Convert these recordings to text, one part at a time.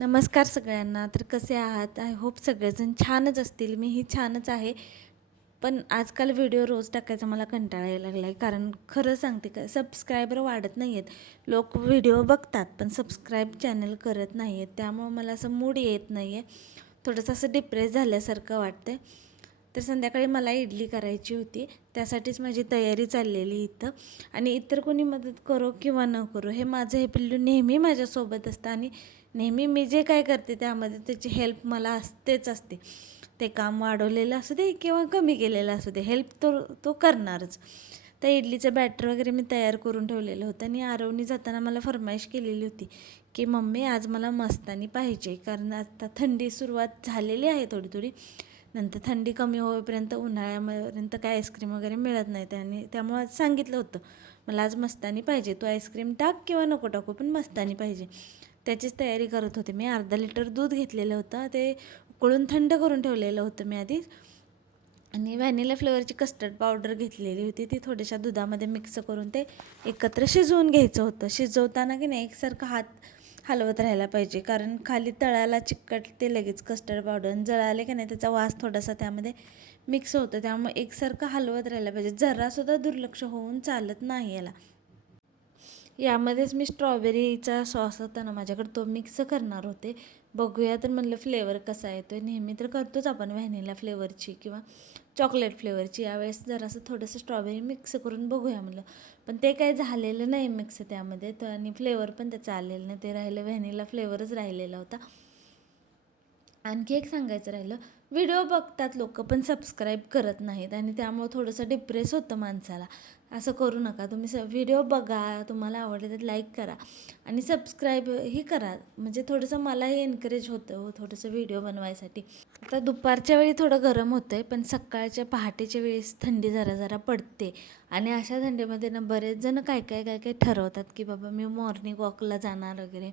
नमस्कार सगळ्यांना. तर कसे आहात? आय होप सगळेजण छानच असतील. मीही छानच आहे. पण आजकाल व्हिडिओ रोज टाकायचा मला कंटाळा यायला लागला आहे कारण खरं सांगते का सबस्क्रायबर वाढत नाही आहेत लोक व्हिडिओ बघतात पण सबस्क्राईब चॅनल करत नाही आहेत त्यामुळं मला असं मूड येत नाही आहे थोडंसं असं डिप्रेस झाल्यासारखं वाटतं तर संध्याकाळी मला इडली करायची होती. त्यासाठीच माझी तयारी चाललेली इथं. आणि इतर कोणी मदत करो किंवा न करो हे माझं हे पिल्लू नेहमी माझ्यासोबत असतं. आणि नेहमी मी जे काय करते त्यामध्ये त्याची हेल्प मला असतेच असते. ते काम वाढवलेलं असू दे किंवा कमी केलेलं असू दे हेल्प तो तो करणारच. त्या इडलीचं बॅटर वगैरे मी तयार करून ठेवलेलं होतं आणि आरवणी जाताना मला फरमाईश केलेली होती की मम्मी आज मला मस्तानी पाहिजे कारण आता थंडी सुरुवात झालेली आहे थोडी थोडी. नंतर थंडी कमी होईपर्यंत उन्हाळ्यापर्यंत काय आईस्क्रीम वगैरे मिळत नाही. आणि त्यामुळं आज सांगितलं होतं मला आज मस्तानी पाहिजे तू आईस्क्रीम टाक किंवा नको टाकू पण मस्तानी पाहिजे. त्याचीच तयारी करत होते. मी अर्धा लिटर दूध घेतलेलं होतं. ते उकळून थंड करून ठेवलेलं होतं मी आधीच. आणि व्हॅनिला फ्लेवरची कस्टर्ड पावडर घेतलेली होती. ती थोड्याशा दुधामध्ये मिक्स करून ते एकत्र शिजवून घ्यायचं होतं. शिजवताना की नाही एकसारखं हात हलवत राहायला पाहिजे. कारण खाली तळाला चिकटते लगेच कस्टर्ड पावडर जळाले की नाही त्याचा वास थोडासा त्यामध्ये मिक्स होतो. त्यामुळे एकसारखं हलवत राहायला पाहिजे. जरासुद्धा दुर्लक्ष होऊन चालत नाही याला. यामध्येच मी स्ट्रॉबेरीचा सॉस होता ना माझ्याकडे तो मिक्स करणार होते. बघूया तर म्हणलं फ्लेवर कसा येतो आहे नेहमी तर करतोच आपण व्हॅनिला फ्लेवरची किंवा चॉकलेट फ्लेवरची. यावेळेस जरासं थोडंसं स्ट्रॉबेरी मिक्स करून बघूया म्हणलं. पण ते काही झालेलं नाही मिक्स त्यामध्ये. तर आणि फ्लेवर पण त्याचं आलेलं नाही. ते राहिलं व्हॅनिला फ्लेवरच राहिलेला होता. आणखी एक सांगायचं राहिलं. व्हिडिओ बघतात लोक पण सबस्क्राईब करत नाहीत आणि त्यामुळं थोडंसं डिप्रेस होतं माणसाला. असं करू नका. तुम्ही स व्हिडिओ बघा तुम्हाला आवडले तर लाईक करा आणि सबस्क्राईबही करा. म्हणजे थोडंसं मलाही एनकरेज होतं हो थोडंसं व्हिडिओ बनवायसाठी. आता दुपारच्या वेळी थोडं गरम होतं आहे पण सकाळच्या पहाटेच्या वेळेस थंडी जरा जरा पडते. आणि अशा थंडीमध्ये ना बरेच जण काय काय काय काय ठरवतात की बाबा मी मॉर्निंग वॉकला जाणार वगैरे.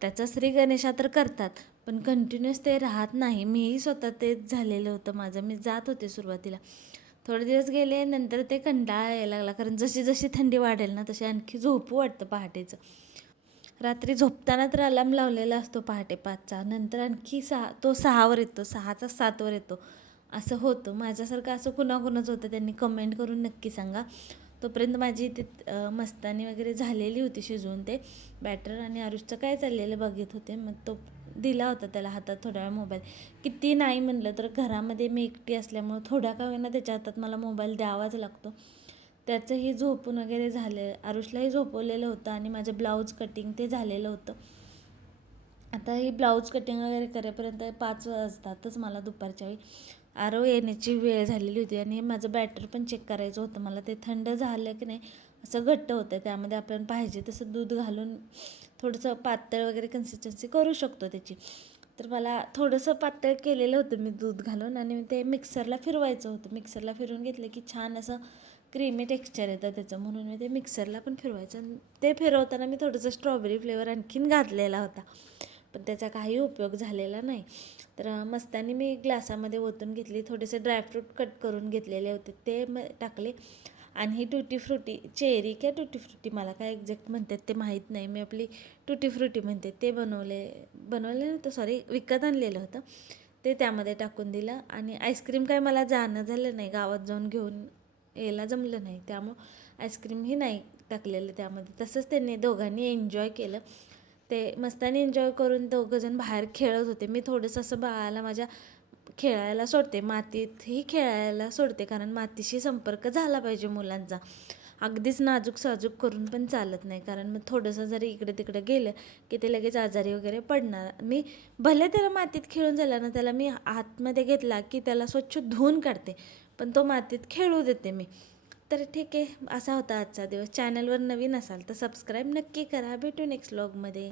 त्याचा श्री गणेशा तर करतात पण कंटिन्युअस ते राहत नाही. मीही स्वतः तेच झालेलं होतं माझं. मी जात होते सुरुवातीला. थोडे दिवस गेले नंतर ते कंटाळा यायला लागला. कारण जशी जशी थंडी वाढेल ना तशी आणखी झोपू वाटतं पहाटेचं. रात्री झोपताना तर अलार्म लावलेला असतो पहाटे पाचचा. नंतर आणखी सहा तो सहावर येतो. सहाचा सातवर येतो. असं होतं. माझ्यासारखं असं कुणाकुणाच होतं? त्यांनी कमेंट करून नक्की सांगा. तोपर्यंत माझी ते मस्तानी वगैरे झालेली होती शिजवून ते. बॅटर आणि आरुषचं काय चाललेलं बघत होते. मग तो दिला होता त्याला हातात थोडा वेळ मोबाईल. किती नाही म्हणलं तर घरामध्ये मी एकटी असल्यामुळं थोड्या का होईना त्याच्या हातात मला मोबाईल द्यावाच लागतो. त्याचंही झोपून वगैरे झाले. आरुषलाही झोपवलेलं होतं आणि माझं ब्लाऊज कटिंग ते झालेलं होतं. आता ही ब्लाऊज कटिंग वगैरे करेपर्यंत पाच वाजतातच मला दुपारच्या वेळी. आरव येण्याची वेळ झालेली होती आणि माझं बॅटर पण चेक करायचं होतं. मला ते थंड झालं की नाही असं घट्ट होतं. त्यामध्ये आपण पाहिजे तसं दूध घालून थोडंसं पातळ वगैरे कन्सिस्टन्सी करू शकतो त्याची. तर मला थोडंसं पातळ केलेलं होतं मी दूध घालून आणि ते मिक्सरला फिरवायचं होतं. मिक्सरला फिरवून घेतलं की छान असं क्रीमी टेक्स्चर येतं त्याचं. म्हणून मी ते मिक्सरला पण फिरवायचं आणि ते फिरवताना मी थोडंसं स्ट्रॉबेरी फ्लेवर आणखीन घातलेला होता. पण त्याचा काही उपयोग झालेला नाही. तर मस्तानी मी ग्लासामध्ये ओतून घेतली थोडेसे ड्रायफ्रूट कट करून घेतलेले होते ते म टाकले. आणि ही टुटी फ्रुटी चेरी किंवा टुटी फ्रुटी मला काय एक्झॅक्ट म्हणतात ते माहीत नाही. मी आपली टुटी फ्रुटी म्हणते ते बनवले बनवले नव्हतं सॉरी विकत आणलेलं होतं. ते त्यामध्ये टाकून दिलं आणि आईस्क्रीम काय मला जाणं झालं नाही. गावात जाऊन घेऊन यायला जमलं नाही. त्यामुळं आईस्क्रीमही नाही टाकलेलं त्यामध्ये. तसंच त्यांनी दोघांनी एन्जॉय केलं. ते मस्तानी एन्जॉय करून दोघंजण बाहेर खेळत होते. मी थोडंसं असं बाळाला माझ्या खेळायला सोडते. मातीतही खेळायला सोडते कारण मातीशी संपर्क झाला पाहिजे मुलांचा. अगदीच नाजूक साजूक करून पण चालत नाही. कारण मग थोडंसं जरी इकडे तिकडे गेलं की ते लगेच आजारी वगैरे पडणार. मी भले त्याला मातीत खेळून झाला ना त्याला मी आतमध्ये घेतला की त्याला स्वच्छ धुवून काढते. पण तो मातीत खेळू देते मी. तर ठीक आहे. असा होता आजचा दिवस. चॅनलवर नवीन असाल तर सबस्क्राईब नक्की करा. भेटू नेक्स्ट ब्लॉगमध्ये